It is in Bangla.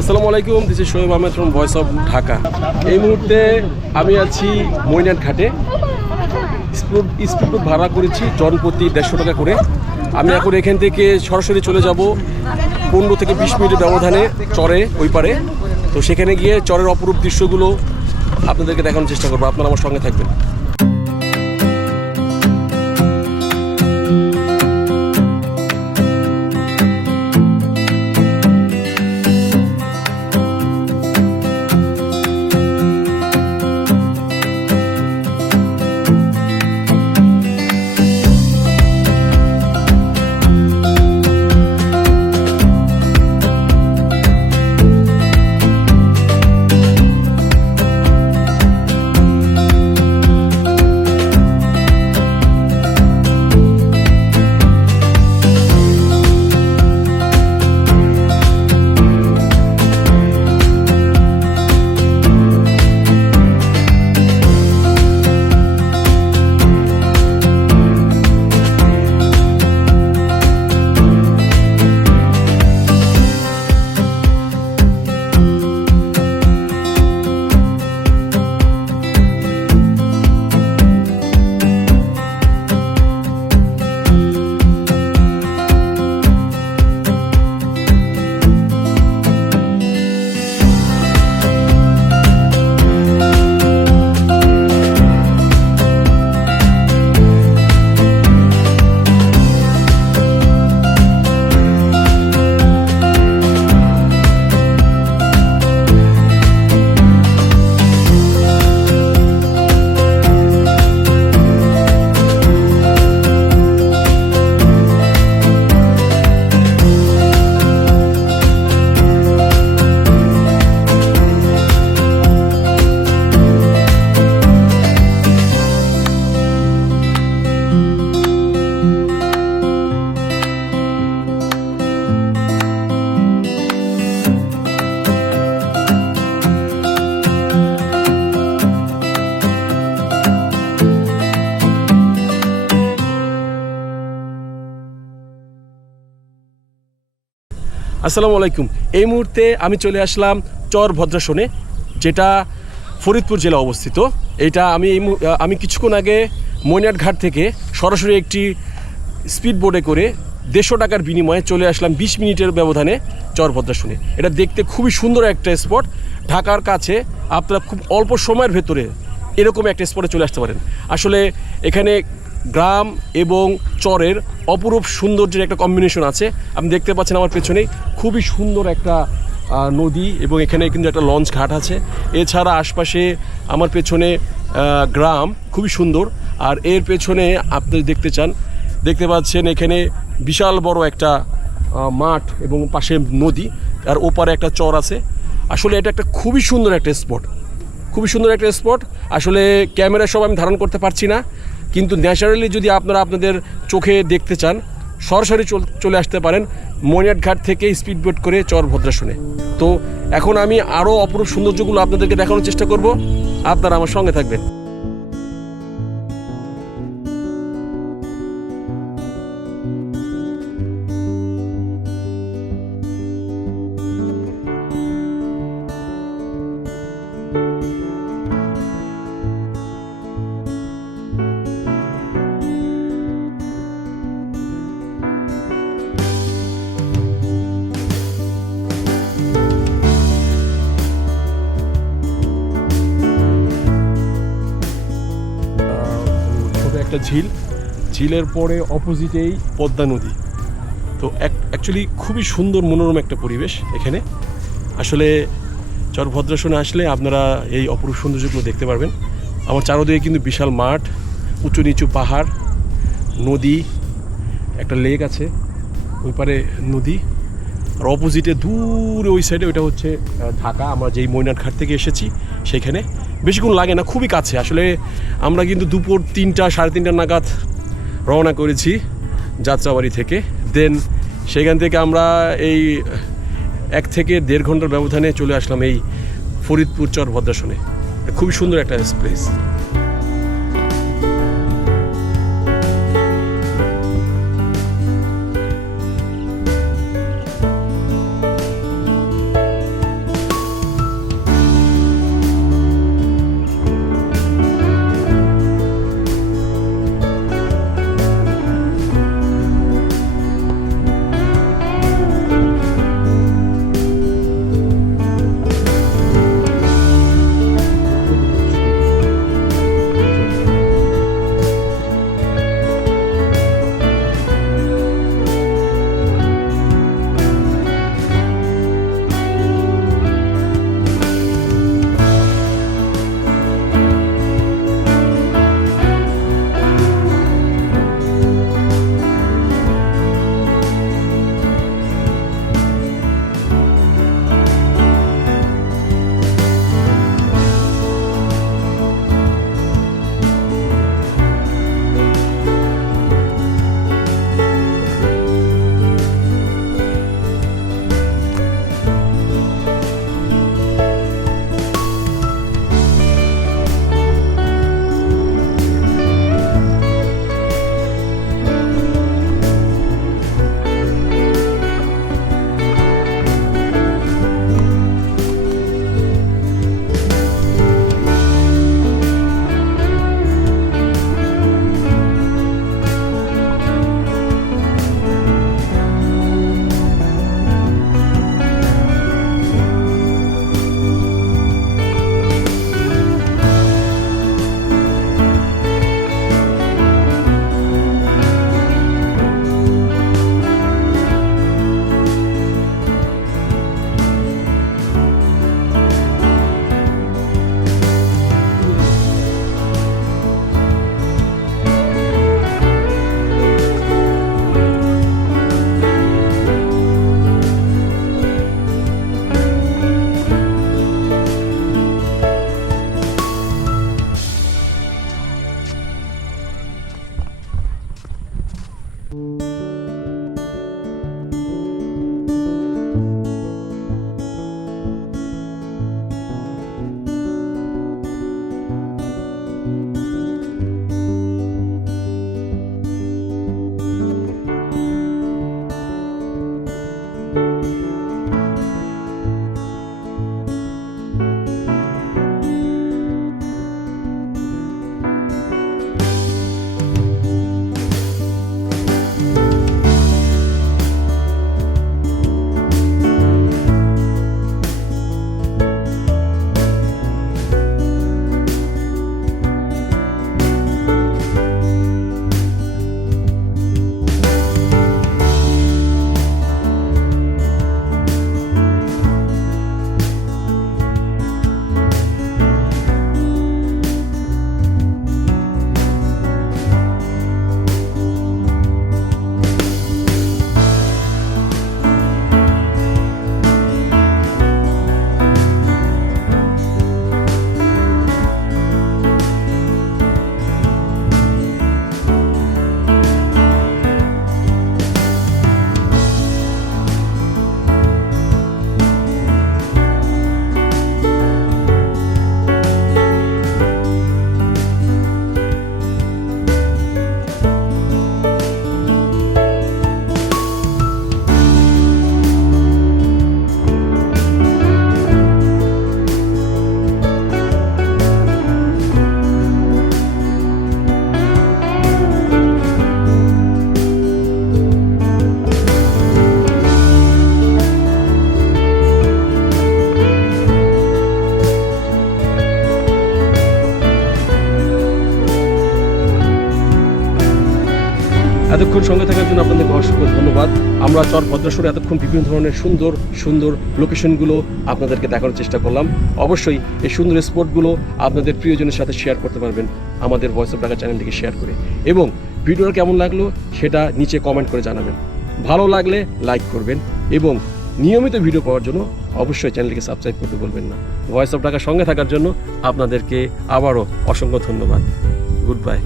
আসসালামু আলাইকুম this is Shoaib Ahmed from Voice of Dhaka এই মুহূর্তে আমি আছি মইনাট ঘাটে। স্পিড স্পিডবোট ভাড়া করেছি জনপ্রতি দেড়শো টাকা করে। আমি এখন এখান থেকে সরাসরি চলে যাব পনেরো থেকে বিশ মিনিটের ব্যবধানে চরে, ওই পারে। তো সেখানে গিয়ে চরের অপরূপ দৃশ্যগুলো আপনাদেরকে দেখানোর চেষ্টা করব। আপনারা আমার সঙ্গে থাকবেন। আসসালামু আলাইকুম। এই মুহূর্তে আমি চলে আসলাম চর ভদ্রাসনে, যেটা ফরিদপুর জেলা অবস্থিত। এটা আমি এই আমি কিছুক্ষণ আগে ঘাট থেকে সরাসরি একটি স্পিড বোর্ডে করে দেড়শো টাকার বিনিময়ে চলে আসলাম বিশ মিনিটের ব্যবধানে চর ভদ্রাসনে। এটা দেখতে খুবই সুন্দর একটা স্পট। ঢাকার কাছে আপনারা খুব অল্প সময়ের ভেতরে এরকম একটা স্পটে চলে আসতে পারেন। আসলে এখানে গ্রাম এবং চরের অপরূপ সৌন্দর্যের একটা কম্বিনেশন আছে। আপনি দেখতে পাচ্ছেন আমার পেছনেই খুবই সুন্দর একটা নদী এবং এখানে কিন্তু একটা লঞ্চ ঘাট আছে। এছাড়া আশপাশে আমার পেছনে গ্রাম খুবই সুন্দর। আর এর পেছনে আপনি দেখতে চান, দেখতে পাচ্ছেন এখানে বিশাল বড় একটা মাঠ এবং পাশে নদী। আর ওপারে একটা চর আছে। আসলে এটা একটা খুবই সুন্দর একটা স্পট খুবই সুন্দর একটা স্পট আসলে ক্যামেরা সব আমি ধারণ করতে পারছি না। কিন্তু ন্যাচারালি যদি আপনারা আপনাদের চোখে দেখতে চান, সরাসরি চল- আসতে পারেন মনিয়াট ঘাট থেকে স্পিড বোট করে চর ভদ্রাসনে তো এখন আমি আরও অপরূপ সৌন্দর্যগুলো আপনাদেরকে দেখানোর চেষ্টা করব। আপনারা আমার সঙ্গে থাকবেন। ঝিল, ঝিলের পরে অপোজিটেই পদ্মা নদী। তো অ্যাকচুয়ালি খুবই সুন্দর মনোরম একটা পরিবেশ এখানে। আসলে চর ভদ্রাসনে আসলে আপনারা এই অপরূপ সৌন্দর্যগুলো দেখতে পারবেন। আমার চারোদিকে কিন্তু বিশাল মাঠ, উঁচু নিচু পাহাড়, নদী, একটা লেক আছে, ওই পারে নদী। আর অপোজিটে দূরে ওই সাইডে ওইটা হচ্ছে ঢাকা। আমরা যেই মৈনাট ঘাট থেকে এসেছি, সেখানে বেশিক্ষণ লাগে না, খুবই কাছে। আসলে আমরা কিন্তু দুপুর তিনটা, সাড়ে তিনটা নাগাদ রওনা করেছি যাত্রাবাড়ি থেকে। দেন সেখান থেকে আমরা এই এক থেকে দেড় ঘণ্টার ব্যবধানে চলে আসলাম এই ফরিদপুর চর ভদ্রাসনে। খুবই সুন্দর একটা প্লেস এতক্ষণ সঙ্গে থাকার জন্য আপনাদেরকে অসংখ্য ধন্যবাদ। আমরা চর ভদ্রেশ্বরে এতক্ষণ বিভিন্ন ধরনের সুন্দর সুন্দর লোকেশনগুলো আপনাদেরকে দেখানোর চেষ্টা করলাম। অবশ্যই এই সুন্দর স্পটগুলো আপনাদের প্রিয়জনের সাথে শেয়ার করতে পারবেন, আমাদের ভয়েস অফ ঢাকা চ্যানেলটিকে শেয়ার করে। এবং ভিডিওটা কেমন লাগল সেটা নিচে কমেন্ট করে জানাবেন। ভালো লাগলে লাইক করবেন এবং নিয়মিত ভিডিও পাওয়ার জন্য অবশ্যই চ্যানেলটিকে সাবস্ক্রাইব করতে বলবেন না। ভয়েস অফ ঢাকার সঙ্গে থাকার জন্য আপনাদেরকে আবারও অসংখ্য ধন্যবাদ। Good bye